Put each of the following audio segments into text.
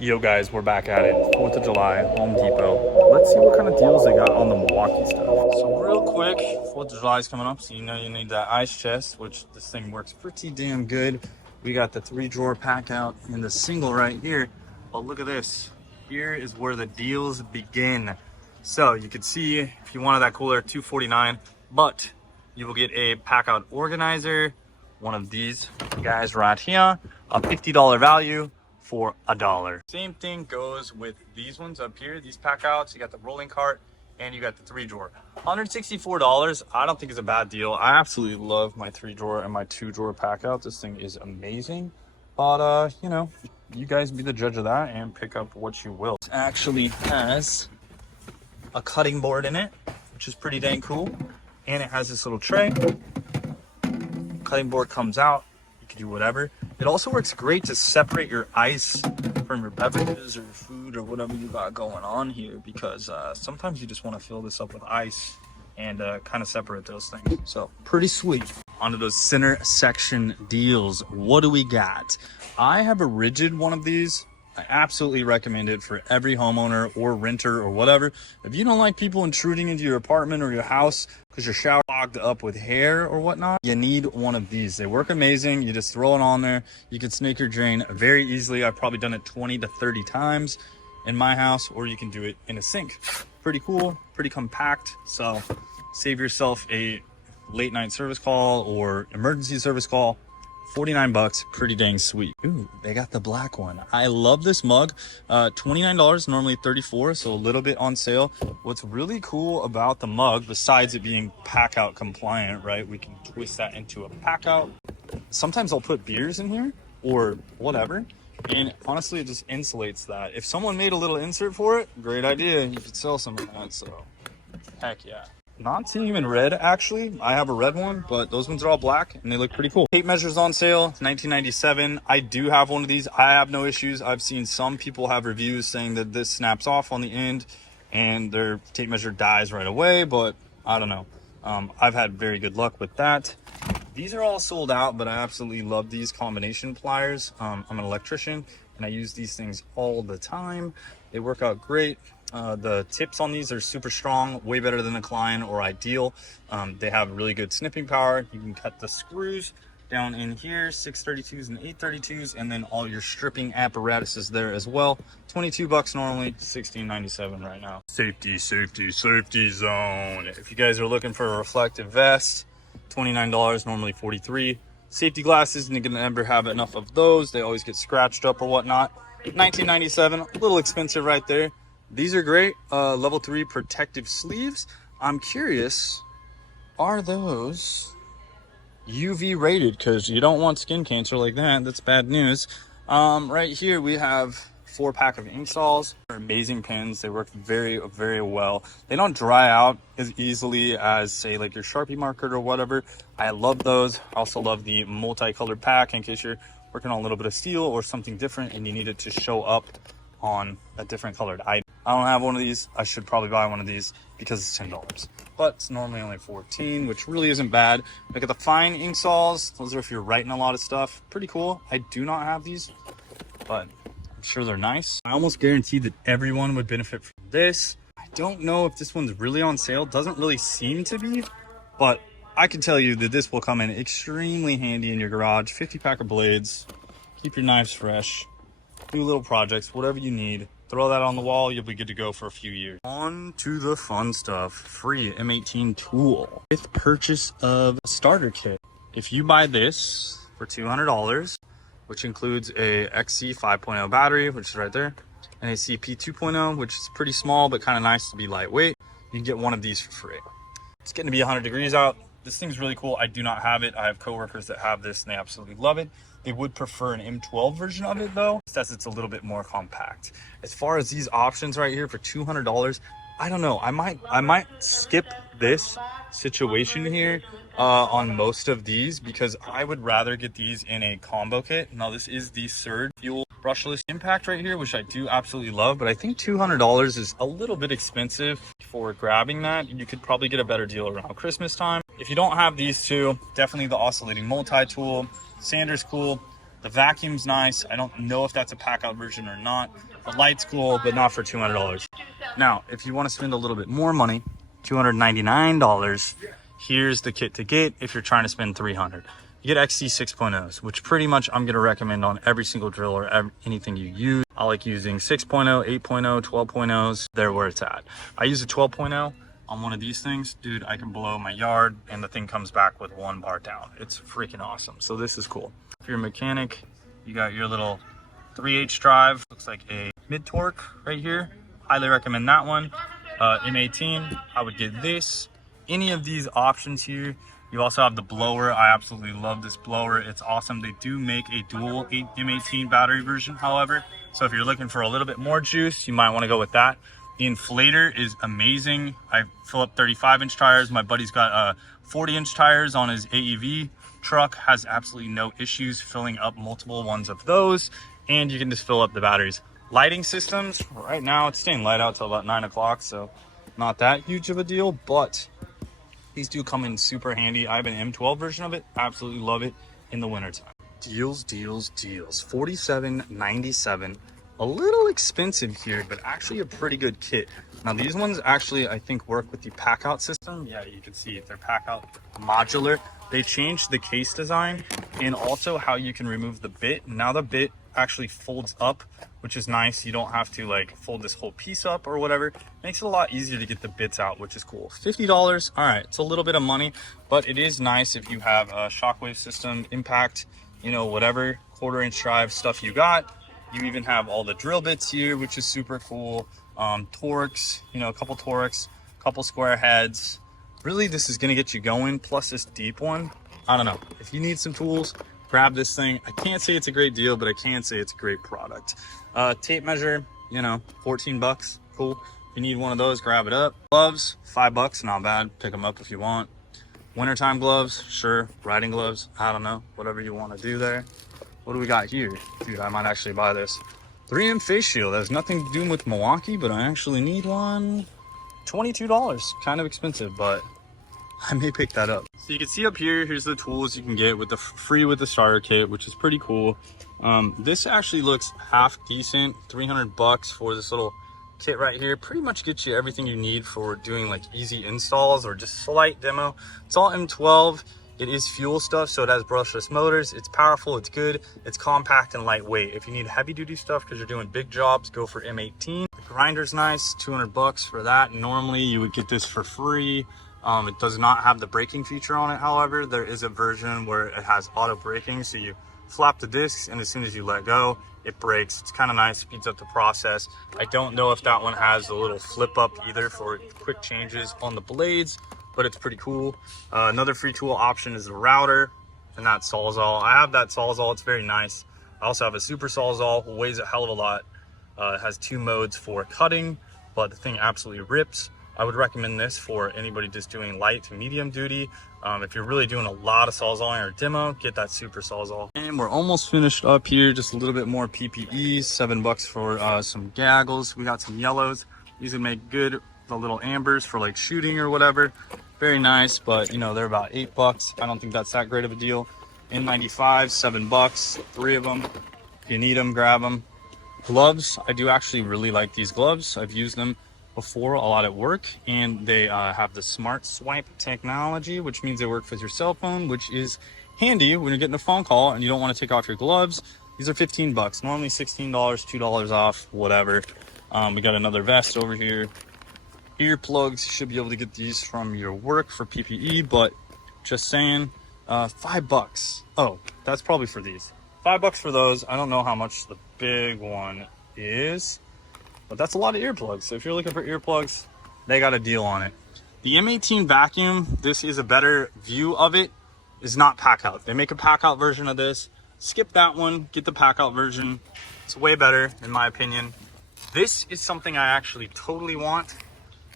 Yo guys, we're back at it. 4th of July, Home Depot. Let's see what kind of deals they got on the Milwaukee stuff. So real quick, 4th of July is coming up, so you know you need that ice chest, which this thing works pretty damn good. We got the 3-drawer pack out and the single right here. But look at this. Here is where the deals begin. So you can see if you wanted that cooler, $249, but you will get a pack out organizer, one of these guys right here, a $50 value for $1. Same thing goes with these ones up here, these pack outs. You got the rolling cart and you got the 3-drawer. $164, I don't think is a bad deal. I absolutely love my 3-drawer and my 2-drawer pack out. This thing is amazing. But you know, you guys be the judge of that and pick up what you will. It actually has a cutting board in it, which is pretty dang cool. And it has this little tray. Cutting board comes out, you can do whatever. It also works great to separate your ice from your beverages or your food or whatever you got going on here, because sometimes you just want to fill this up with ice and kind of separate those things. So pretty sweet. Onto those center section deals. What do we got? I have a rigid one of these. I absolutely recommend it for every homeowner or renter or whatever. If you don't like people intruding into your apartment or your house because your shower clogged up with hair or whatnot, you need one of these. They work amazing. You just throw it on there. You can snake your drain very easily. I've probably done it 20 to 30 times in my house, or you can do it in a sink. Pretty cool, pretty compact. So save yourself a late night service call or emergency service call. 49 bucks, pretty dang sweet. Ooh, they got the black one. I love this mug. $29, normally $34, so a little bit on sale. What's really cool about the mug, besides it being pack out compliant, right? We can twist that into a pack out. Sometimes I'll put beers in here or whatever. And honestly, it just insulates that. If someone made a little insert for it, great idea. You could sell some of that, so heck yeah. Not seeing them in red, actually. I have a red one, but those ones are all black and they look pretty cool. Tape measures on sale, $19.97. I do have one of these. I have no issues. I've seen some people have reviews saying that this snaps off on the end and their tape measure dies right away, but I don't know. I've had very good luck with that. These are all sold out, but I absolutely love these combination pliers. I'm an electrician and I use these things all the time. They work out great. The tips on these are super strong, way better than a Klein or Ideal. They have really good snipping power. You can cut the screws down in here, 632s and 832s, and then all your stripping apparatuses there as well. 22 bucks normally, $16.97 right now. Safety zone. If you guys are looking for a reflective vest, $29, normally $43. Safety glasses, and you can never have enough of those. They always get scratched up or whatnot. $19.97, a little expensive right there. These are great. Level 3 protective sleeves. I'm curious, are those UV rated? Because you don't want skin cancer like that. That's bad news. Right here we have 4-pack of ink saws. They're amazing pens. They work very, very well. They don't dry out as easily as, say, like your Sharpie marker or whatever. I love those. I also love the multicolored pack in case you're working on a little bit of steel or something different and you need it to show up on a different colored item. I don't have one of these. I should probably buy one of these because it's $10, but it's normally only $14, which really isn't bad. Look at the fine ink saws. Those are if you're writing a lot of stuff. Pretty cool. I do not have these, but I'm sure they're nice. I almost guarantee that everyone would benefit from this. I don't know if this one's really on sale. Doesn't really seem to be, but I can tell you that this will come in extremely handy in your garage. 50-pack of blades. Keep your knives fresh. Do little projects, whatever you need. Throw that on the wall, you'll be good to go for a few years. On to the fun stuff. Free M18 tool with purchase of a starter kit. If you buy this for $200, which includes a XC 5.0 battery, which is right there, and a CP 2.0, which is pretty small but kind of nice to be lightweight, you can get one of these for free. It's getting to be 100 degrees out. This thing's really cool. I do not have it. I have coworkers that have this and they absolutely love it. They would prefer an M12 version of it though, since it's a little bit more compact. As far as these options right here for $200, I don't know. I might skip this situation here on most of these because I would rather get these in a combo kit. Now this is the Surge Fuel brushless impact right here, which I do absolutely love, but I think $200 is a little bit expensive for grabbing that. You could probably get a better deal around Christmas time. If you don't have these two, definitely the oscillating multi-tool. Sander's cool. The vacuum's nice. I don't know if that's a pack out version or not. The light's cool, but not for $200. Now, if you want to spend a little bit more money, $299, here's the kit to get if you're trying to spend $300. You get XT 6.0s, which pretty much I'm going to recommend on every single drill or anything you use. I like using 6.0, 8.0, 12.0s. They're where it's at. I use a 12.0 on one of these things. Dude, I can blow my yard and the thing comes back with 1 bar down. It's freaking awesome. So this is cool. If you're a mechanic, you got your little 3/8 drive. Looks like a mid torque right here. Highly recommend that one. M18, I would get this. Any of these options here. You also have the blower. I absolutely love this blower. It's awesome. They do make a dual M18 battery version, however. So if you're looking for a little bit more juice, you might want to go with that. The inflator is amazing. I fill up 35-inch tires. My buddy's got 40-inch tires on his AEV truck. Has absolutely no issues filling up multiple ones of those. And you can just fill up the batteries. Lighting systems, right now it's staying light out till about 9 o'clock, so not that huge of a deal, but these do come in super handy. I have an M12 version of it. Absolutely love it in the wintertime. Deals, deals, deals. $47.97. A little expensive here, but actually a pretty good kit. Now these ones actually, I think, work with the pack out system. Yeah, you can see they're pack out modular. They changed the case design and also how you can remove the bit. Now the bit actually folds up, which is nice. You don't have to like fold this whole piece up or whatever. Makes it a lot easier to get the bits out, which is cool. $50. All right, it's a little bit of money, but it is nice if you have a shockwave system, impact, you know, whatever 1/4-inch drive stuff you got. You even have all the drill bits here, which is super cool. Torques, you know, a couple Torques, couple square heads. Really, this is gonna get you going. Plus this deep one, I don't know. If you need some tools, grab this thing. I can't say it's a great deal, but I can say it's a great product. Tape measure, you know, 14 bucks, cool. If you need one of those, grab it up. Gloves, $5, not bad. Pick them up if you want. Wintertime gloves, sure. Riding gloves, I don't know. Whatever you want to do there. What do we got here? Dude, I might actually buy this. 3M face shield. Has nothing to do with Milwaukee, but I actually need one. $22. Kind of expensive, but I may pick that up. So you can see up here, here's the tools you can get with the free with the starter kit, which is pretty cool. This actually looks half decent. 300 bucks for this little kit right here. Pretty much gets you everything you need for doing like easy installs or just slight demo. It's all M12. It is fuel stuff, so it has brushless motors. It's powerful, it's good, it's compact and lightweight. If you need heavy duty stuff because you're doing big jobs, go for M18. The grinder's nice, 200 bucks for that. Normally you would get this for free. It does not have the braking feature on it, however. There is a version where it has auto braking, so you flap the discs and as soon as you let go, it brakes. It's kind of nice, speeds up the process. I don't know if that one has a little flip up either for quick changes on the blades, but it's pretty cool. Another free tool option is the router and that Sawzall. I have that Sawzall, it's very nice. I also have a super Sawzall, weighs a hell of a lot. It has 2 modes for cutting, but the thing absolutely rips. I would recommend this for anybody just doing light to medium duty. If you're really doing a lot of Sawzalling or demo, get that super Sawzall. And we're almost finished up here. Just a little bit more PPE, $7 for some gaggles. We got some yellows. These would make good, the little ambers for like shooting or whatever. Very nice, but you know, they're about $8. I don't think that's that great of a deal. N95, $7, 3 of them. If you need them, grab them. Gloves, I do actually really like these gloves. I've used them before a lot at work, and they have the smart swipe technology, which means they work with your cell phone, which is handy when you're getting a phone call and you don't want to take off your gloves. These are $15, normally $16, $2 off, whatever. We got another vest over here. Earplugs, you should be able to get these from your work for PPE, but just saying, $5. Oh, that's probably for these. $5 for those. I don't know how much the big one is, but that's a lot of earplugs. So if you're looking for earplugs, they got a deal on it. The M18 vacuum, this is a better view of it, is not pack out. They make a pack out version of this. Skip that one, get the pack out version. It's way better in my opinion. This is something I actually totally want.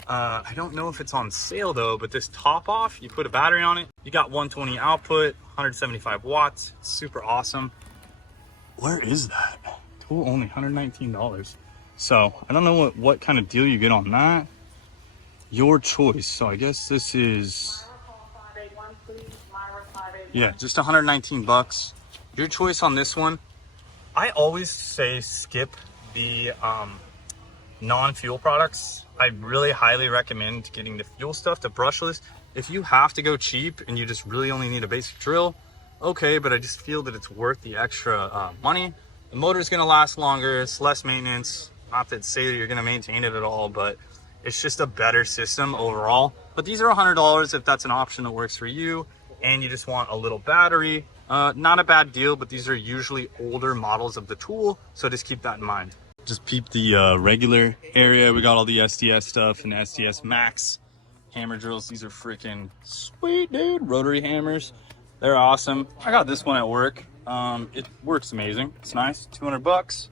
I don't know if it's on sale though, but this top off, you put a battery on it, you got 120 output, 175 watts, super awesome. Where is that? Tool only $119. So I don't know what kind of deal you get on that. Your choice. So I guess this is, yeah, just $119. Your choice on this one, I always say skip the non-fuel products. I really highly recommend getting the fuel stuff, the brushless. If you have to go cheap and you just really only need a basic drill, okay, but I just feel that it's worth the extra money. The motor's gonna last longer, it's less maintenance. Not that say that you're gonna maintain it at all, but it's just a better system overall. But these are $100 if that's an option that works for you and you just want a little battery. Not a bad deal, but these are usually older models of the tool, so just keep that in mind. Just peep the regular area. We got all the SDS stuff and SDS Max hammer drills. These are freaking sweet, dude. Rotary hammers. They're awesome. I got this one at work. It works amazing. It's nice. 200 bucks.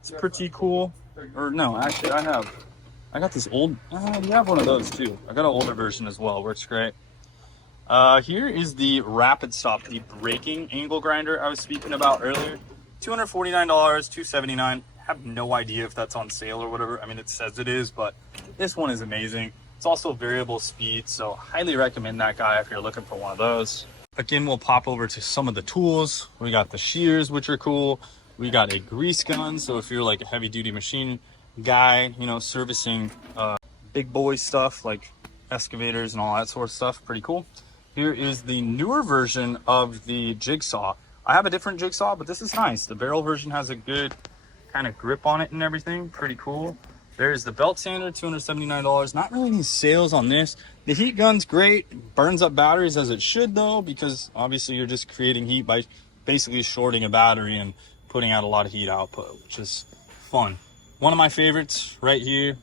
It's pretty cool. Or no, actually I got this old, you have one of those too. I got an older version as well. Works great. Here is the Rapid Stop, the braking angle grinder I was speaking about earlier. $249, $279. Have no idea if that's on sale or whatever. I mean, it says it is, but this one is amazing. It's also variable speed, so highly recommend that guy if you're looking for one of those. Again, we'll pop over to some of the tools. We got the shears, which are cool. We got a grease gun, so if you're like a heavy duty machine guy, you know, servicing big boy stuff like excavators and all that sort of stuff, pretty cool. Here is the newer version of the jigsaw. I have a different jigsaw, but this is nice. The barrel version has a good kind of grip on it and everything. Pretty cool. There's the belt sander, $279. Not really any sales on this. The heat gun's great. Burns up batteries as it should though, because obviously you're just creating heat by basically shorting a battery and putting out a lot of heat output, which is fun. One of my favorites right here.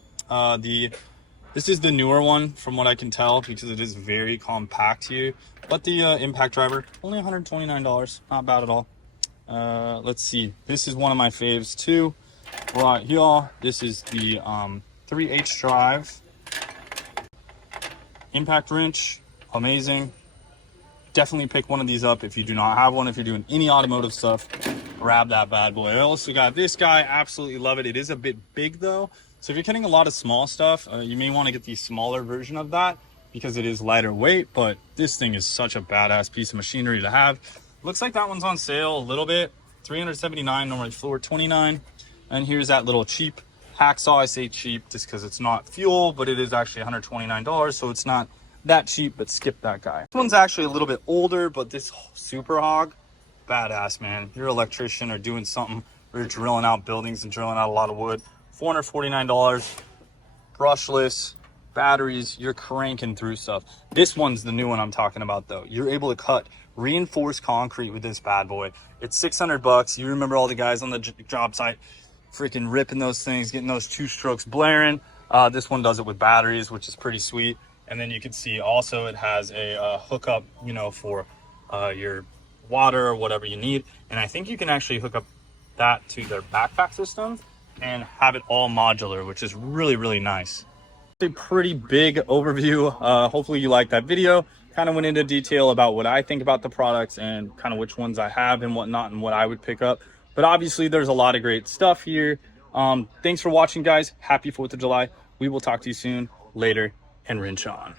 This is the newer one from what I can tell, because it is very compact here. But the impact driver, only $129. Not bad at all. Let's see. This is one of my faves too. Right here, this is the 3H drive. Impact wrench, amazing. Definitely pick one of these up if you do not have one. If you're doing any automotive stuff, grab that bad boy. I also got this guy, absolutely love it. It is a bit big though. So if you're getting a lot of small stuff, you may want to get the smaller version of that because it is lighter weight, but this thing is such a badass piece of machinery to have. Looks like that one's on sale a little bit, $379, normally $429. And here's that little cheap hacksaw. I say cheap just because it's not fuel, but it is actually $129, so it's not that cheap, but skip that guy. This one's actually a little bit older, but this Super Hog, badass, man. If you're an electrician or doing something where you're drilling out buildings and drilling out a lot of wood, $449, brushless, batteries, you're cranking through stuff. This one's the new one I'm talking about though. You're able to cut reinforced concrete with this bad boy. It's 600 bucks. You remember all the guys on the job site freaking ripping those things, getting those two strokes blaring. This one does it with batteries, which is pretty sweet. And then you can see also it has a hookup, you know, for your water or whatever you need. And I think you can actually hook up that to their backpack system and have it all modular, which is really, really nice. A pretty big overview. Hopefully you liked that video. Kind of went into detail about what I think about the products and kind of which ones I have and whatnot and what I would pick up. But obviously there's a lot of great stuff here. Thanks for watching, guys. Happy 4th of July. We will talk to you soon. Later, and wrench on.